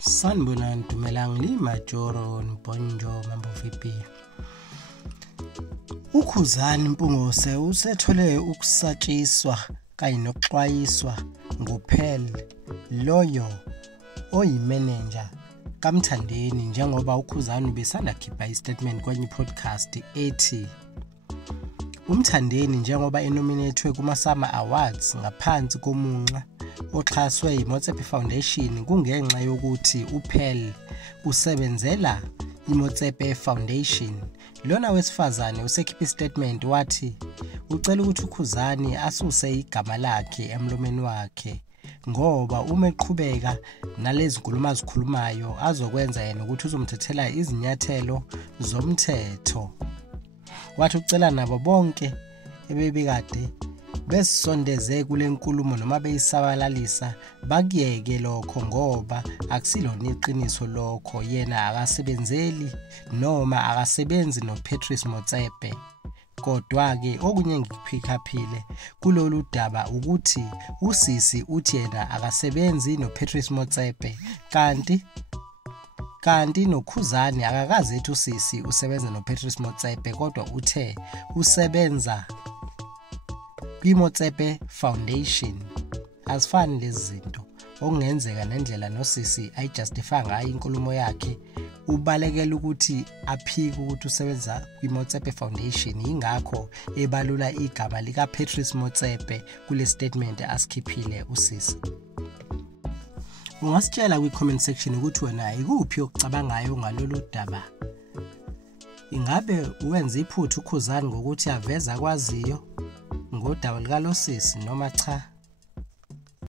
Sanibonani, Dumelang li Majoro Mbonjo mambo vipi? Ukhuzani Mpungose usethole ukusatshiswa kanye nokuxwayiswa nguPhel loyo oyimanager kaMthandeni njengoba ukhuzani ubesanda khipha istatement kwenye podcast ethi uMthandeni njengoba enominatwe kuma-Summer Awards ngaphansi komunxa oxhaswe iMotsepe Foundation kungenxa yokuthi uPhel usebenzela iMotsepe Foundation. Lona wesifazane usekhipha istatement wathi ucela ukuthi ukhuzani asuse igama lakhe emlomeni wakhe ngoba uma eqhubeka nalezi nkulumo azikhulumayo azokwenza yena ukuthi uzomthethela izinyathelo zomthetho. Wathi ucela nabo bonke ebebekade besondeze kule nkulumo noma beyisabalalisa bakuyeke lokho ngoba akusilona iqiniso lokho, yena akasebenzeli noma akasebenzi noPatrice Motsepe. Kodwa ke okunye ngikuphicaphile kulolu daba ukuthi usisi uthi yena akasebenzi noPatrice Motsepe kanti nokhuzani akakaze ethi usisi usebenza noPatrice Motsepe kodwa uthe usebenza kwiMotsepe Foundation. Asifani lezi zinto, okungenzeka nendlela nosisi ayijustify ngayo inkulumo yakhe ubalekela ukuthi aphike ukuthi usebenza kwiMotsepe Foundation, ingakho ebalula igama likaPatrice Motsepe kule statement asikhiphile usisi. Ungasitshela kwi-comment section ukuthi wena ikuphi okucabangayo ngalolu daba? Ingabe uwenza iphutha ukhuzani ngokuthi aveza kwaziyo ngodaba likalosisi noma cha?